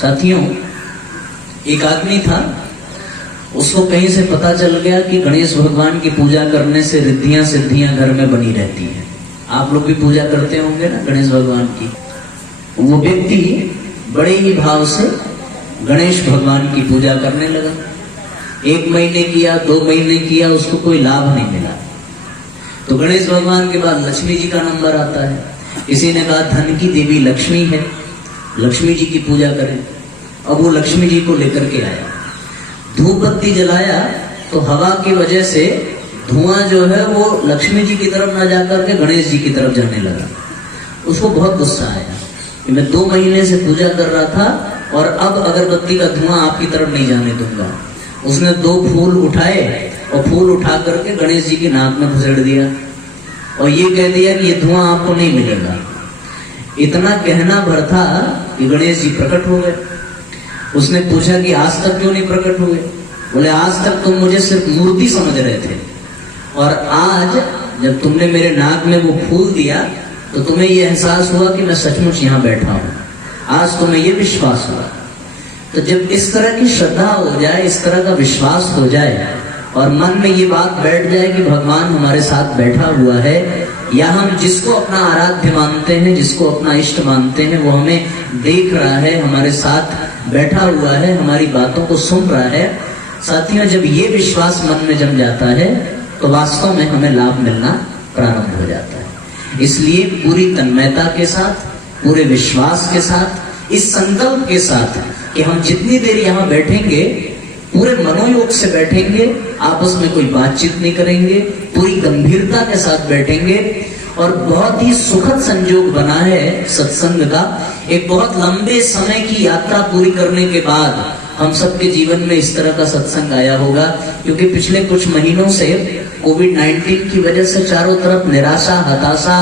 साथियों, एक आदमी था, उसको कहीं से पता चल गया कि गणेश भगवान की पूजा करने से रिद्धियां सिद्धियां घर में बनी रहती हैं। आप लोग भी पूजा करते होंगे ना गणेश भगवान की। वो व्यक्ति बड़े ही भाव से गणेश भगवान की पूजा करने लगा। 1 महीने किया, 2 महीने किया, उसको कोई लाभ नहीं मिला। तो गणेश भगवान के बाद लक्ष्मी जी का नंबर आता है। किसी ने कहा धन की देवी लक्ष्मी है, लक्ष्मी जी की पूजा करें। अब वो लक्ष्मी जी को लेकर के आया, धूप बत्ती जलाया तो हवा की वजह से धुआं जो है वो लक्ष्मी जी की तरफ ना जाकर के गणेश जी की तरफ जाने लगा। उसको बहुत गुस्सा आया कि मैं 2 महीने से पूजा कर रहा था और अब अगरबत्ती का धुआं आपकी तरफ नहीं जाने दूंगा। उसने 2 फूल उठाए और फूल उठा करके गणेश जी की नाक में घुसेड़ दिया और ये कह दिया कि ये धुआं आपको नहीं मिलेगा। इतना कहना भर था कि गणेश जी प्रकट हो गए। उसने पूछा कि आज तक क्यों नहीं प्रकट हुए? बोले आज तक तुम मुझे सिर्फ मूर्ति समझ रहे थे और आज जब तुमने मेरे नाक में वो फूल दिया तो तुम्हें ये एहसास हुआ कि मैं सचमुच यहाँ बैठा हूँ। आज तुम्हें ये विश्वास हुआ। तो जब इस तरह की श्रद्धा हो जाए, इस तरह का विश्वास हो जाए और मन में ये बात बैठ जाए कि भगवान हमारे साथ बैठा हुआ है, या हम जिसको अपना आराध्य मानते हैं, जिसको अपना इष्ट मानते हैं, वो हमें देख रहा है, हमारे साथ बैठा हुआ है, हमारी बातों को सुन रहा है। साथियों, जब ये विश्वास मन में जम जाता है तो वास्तव में हमें लाभ मिलना प्रारंभ हो जाता है। इसलिए पूरी तन्मयता के साथ, पूरे विश्वास के साथ, इस संकल्प के साथ कि हम जितनी देर यहाँ बैठेंगे पूरे मनोयोग से बैठेंगे, आपस में कोई बातचीत नहीं करेंगे, पूरी गंभीरता के साथ बैठेंगे और बहुत ही सुखद संयोग बना है सत्संग का। एक बहुत लंबे समय की यात्रा पूरी करने के बाद हम सबके जीवन में इस तरह का सत्संग आया होगा, क्योंकि पिछले कुछ महीनों से कोविड-19 की वजह से चारों तरफ निराशा, हताशा,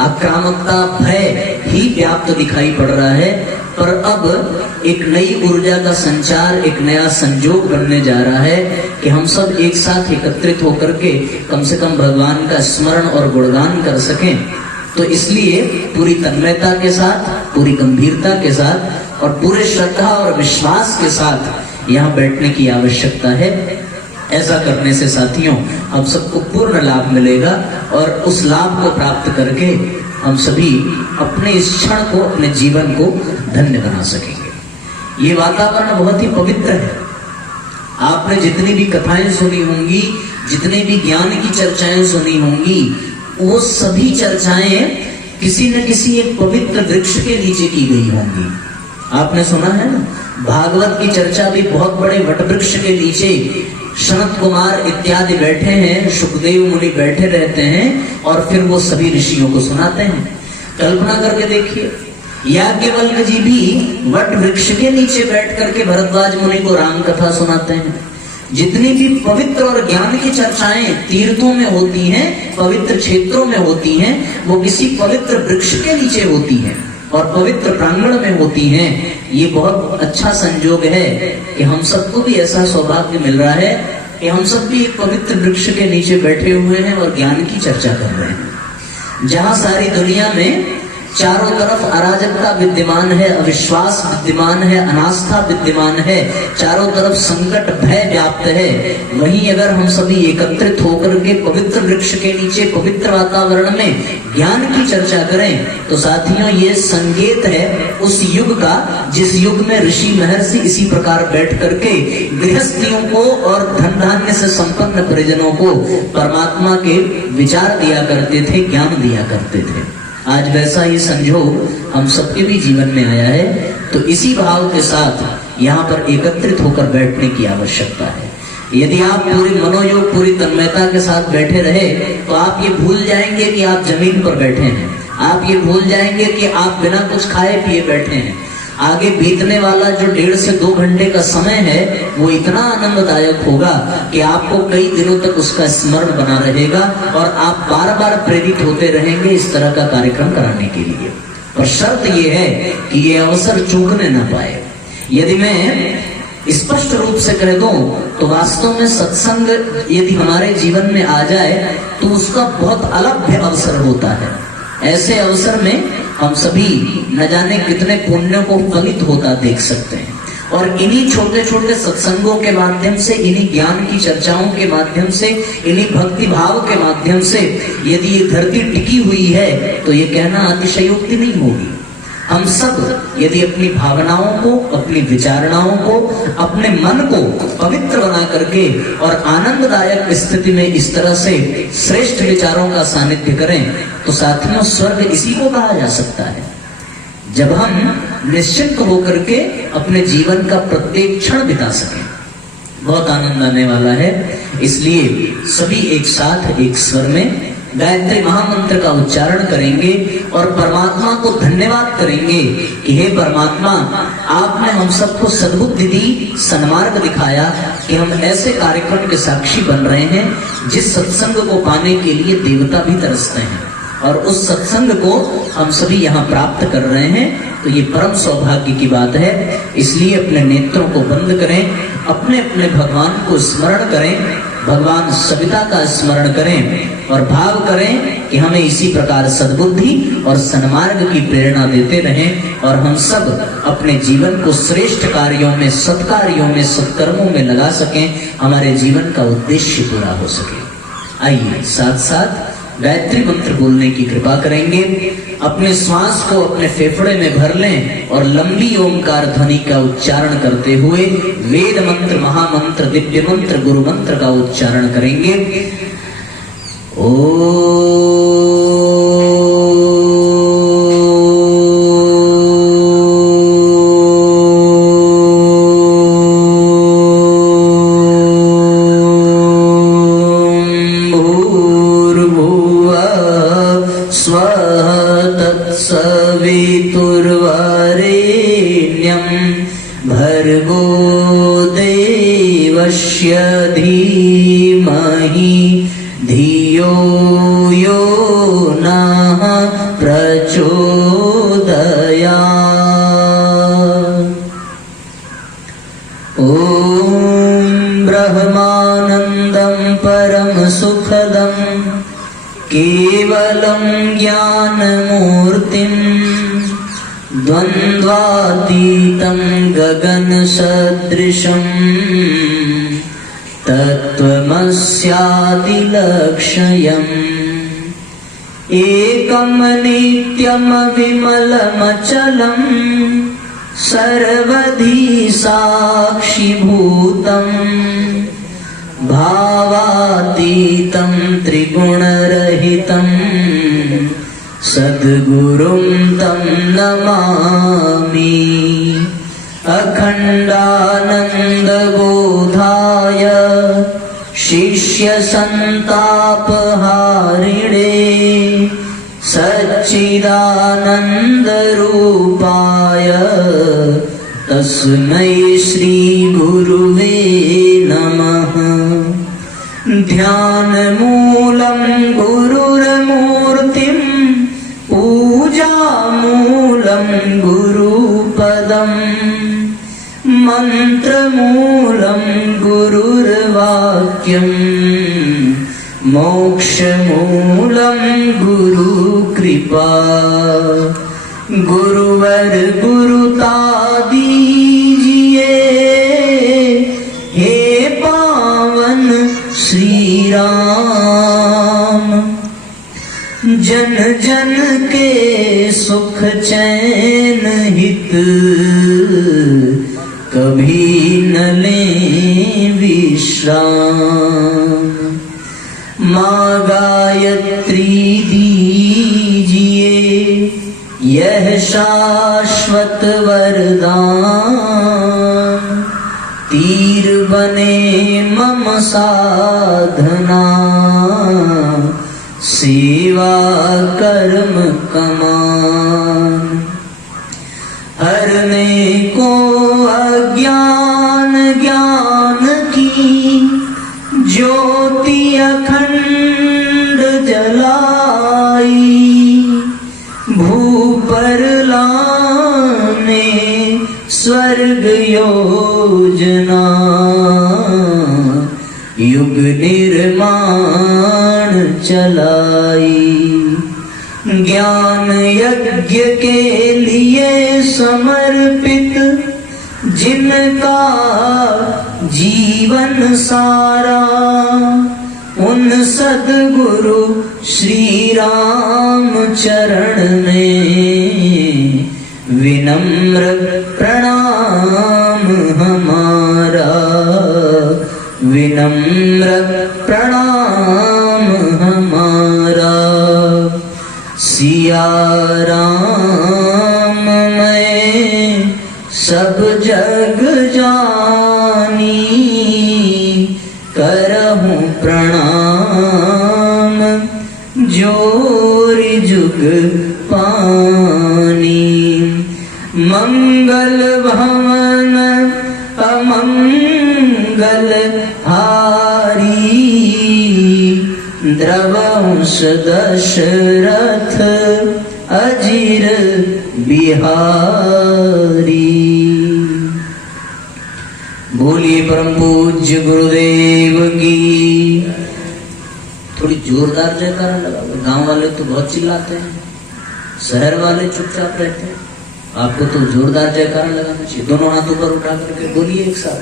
आक्रामकता, भय ही व्याप्त दिखाई पड़ रहा है। पर अब एक नई ऊर्जा का संचार, एक नया संयोग बनने जा रहा है कि हम सब एक साथ एकत्रित होकर के कम से कम भगवान का स्मरण और गुणगान कर सकें। तो इसलिए पूरी तन्मयता के साथ, पूरी गंभीरता के साथ और पूरे श्रद्धा और विश्वास के साथ यहाँ बैठने की आवश्यकता है। ऐसा करने से साथियों हम सबको पूर्ण लाभ मिलेगा और उस लाभ को प्राप्त करके हम सभी अपने इस क्षण को, अपने जीवन को धन्य बना सकेंगे। ये वातावरण बहुत ही पवित्र है। आपने जितनी भी कथाएं सुनी होंगी, जितने भी ज्ञान की चर्चाएं सुनी होंगी, वो सभी चर्चाएं किसी न किसी एक पवित्र वृक्ष के नीचे की गई होंगी। आपने सुना है ना, भागवत की चर्चा भी बहुत बड़े वटवृक्ष के नीचे सनत कुमार इत्यादि बैठे हैं, सुखदेव मुनि बैठे रहते हैं और फिर वो सभी ऋषियों को सुनाते हैं। कल्पना करके देखिए, याज्ञवल्क्य जी भी वट वृक्ष के नीचे बैठ करके भरद्वाज मुनि को राम कथा सुनाते हैं। जितनी भी पवित्र और ज्ञान की चर्चाएं तीर्थों में होती हैं, पवित्र क्षेत्रों में होती हैं, वो किसी पवित्र वृक्ष के नीचे होती हैं और पवित्र प्रांगण में होती हैं। ये बहुत अच्छा संयोग है कि हम सबको भी ऐसा सौभाग्य मिल रहा है कि हम सब भी एक पवित्र वृक्ष के नीचे बैठे हुए हैं और ज्ञान की चर्चा कर रहे हैं। जहां सारी दुनिया में चारों तरफ अराजकता विद्यमान है, अविश्वास विद्यमान है, अनास्था विद्यमान है, चारों तरफ संकट, भय व्याप्त है, वहीं अगर हम सभी एकत्रित होकर के पवित्र वृक्ष के नीचे पवित्र वातावरण में ज्ञान की चर्चा करें तो साथियों ये संकेत है उस युग का जिस युग में ऋषि महर्षि इसी प्रकार बैठ करके गृहस्थियों को और धन धान्य से संपन्न परिजनों को परमात्मा के विचार दिया करते थे, ज्ञान दिया करते थे। आज वैसा ही संयोग हम सबके भी जीवन में आया है। तो इसी भाव के साथ यहाँ पर एकत्रित होकर बैठने की आवश्यकता है। यदि आप पूरी मनोयोग, पूरी तन्मयता के साथ बैठे रहे तो आप ये भूल जाएंगे कि आप जमीन पर बैठे हैं। आप ये भूल जाएंगे कि आप बिना कुछ खाए पिए बैठे हैं। आगे बीतने वाला जो 1.5 से 2 घंटे का समय है वो इतना आनंददायक होगा कि आपको कई दिनों तक उसका स्मरण बना रहेगा और आप बार बार प्रेरित होते रहेंगे इस तरह का कार्यक्रम कराने के लिए। पर शर्त ये है कि ये अवसर चूकने ना पाए। यदि मैं स्पष्ट रूप से कह दूं तो वास्तव में सत्संग यदि हमारे जीवन में आ जाए तो उसका बहुत अलग अवसर होता है। ऐसे अवसर में हम सभी न जाने कितने पुण्यों को फलित होता देख सकते हैं। और इन्हीं छोटे छोटे सत्संगों के माध्यम से, इन्हीं ज्ञान की चर्चाओं के माध्यम से, इन्हीं भक्ति भाव के माध्यम से यदि ये धरती टिकी हुई है तो ये कहना अतिशयोक्ति नहीं होगी। हम सब यदि अपनी भावनाओं को, अपनी विचारणाओं को, अपने मन को पवित्र बना करके और आनंददायक स्थिति में इस तरह से श्रेष्ठ विचारों का सानिध्य करें तो साथियों स्वर्ग इसी को कहा जा सकता है, जब हम निश्चिंत होकर के अपने जीवन का प्रत्येक क्षण बिता सकें। बहुत आनंद आने वाला है। इसलिए सभी एक साथ एक स्वर में गायत्री महामंत्र का उच्चारण करेंगे और परमात्मा को धन्यवाद करेंगे कि हे परमात्मा, आपने हम सबको सद्बुद्धि दी, सन्मार्ग दिखाया कि हम ऐसे कार्यक्रम के साक्षी बन रहे हैं जिस सत्संग को पाने के लिए देवता भी तरसते हैं, और उस सत्संग को हम सभी यहाँ प्राप्त कर रहे हैं। तो ये परम सौभाग्य की बात है। इसलिए अपने नेत्रों को बंद करें, अपने अपने भगवान को स्मरण करें, भगवान सविता का स्मरण करें और भाव करें कि हमें इसी प्रकार सद्बुद्धि और सन्मार्ग की प्रेरणा देते रहें और हम सब अपने जीवन को श्रेष्ठ कार्यों में, सत्कार्यों में, सत्कर्मों में लगा सकें, हमारे जीवन का उद्देश्य पूरा हो सके। आइए साथ साथ गायत्री मंत्र बोलने की कृपा करेंगे। अपने श्वास को अपने फेफड़े में भर लें और लंबी ओंकार ध्वनि का उच्चारण करते हुए वेद मंत्र, महामंत्र, दिव्य मंत्र, गुरु मंत्र का उच्चारण करेंगे। भर्गो देवस्य धीमहि धियो यो नः प्रचोदयात्। ॐ ब्रह्मानन्दं परम सुखदं केवलं ज्ञानमूर्तिम् द्वन्द्वातीतं गगनसदृशं तत्त्वमस्यादिलक्ष्यम् एकं नित्यं विमलमचलं सर्वधी साक्षिभूतं भावातीतं त्रिगुणरहितं सद्गुरुं तं नमामि। अखण्डानन्दबोधाय शिष्यसन्तापहारिणे सच्चिदानन्दरूपाय तस्मै श्रीगुरुवे नमः। ध्यानमूलं गुरुर्मूर्तिं पूजामूलं गुरुपदम् मन्त्रमूलं गुरुर्वाक्यम् मोक्षमूलं गुरुकृपा। गुरुवर गुरुता दीजिए हे पावन श्री राम। जन जन के सुख चैन हित कभी न लें विश्राम। माँ गायत्री दीजिए यह शाश्वत वरदान। तीर बने मम साधना सेवा कर्म कमान। हरने को अज्ञान ज्ञान की ज्योति अखंड जलाई। भूपर लाने स्वर्ग योजना युग निर्माण चलाई। ज्ञान यज्ञ के लिए समर्पित जिनका जीवन सारा, उन सद्गुरु श्री राम चरण में विनम्र प्रणाम हमारा, विनम्र प्रणाम हमारा। सिया राम मैं सब जग जानी, करहूं प्रणाम जोरि जुग पानी। मंगल भवन अमंगल हारी, द्रवंश दशरथ अजीर बिहारी। बोलिए परम पूज्य गुरुदेव की। थोड़ी जोरदार जयकारा लगाओ। गांव वाले तो बहुत चिल्लाते हैं, शहर वाले चुपचाप रहते हैं, आपको तो जोरदार जयकारा लगाना चाहिए। दोनों हाथ ऊपर उठा करके बोलिए एक साथ।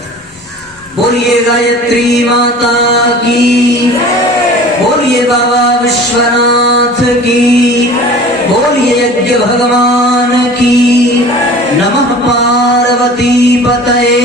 बोलिए गायत्री माता की, बोलिए बाबा विश्वनाथ की, बोलिए यज्ञ भगवान की। नमः पार्वती पतये।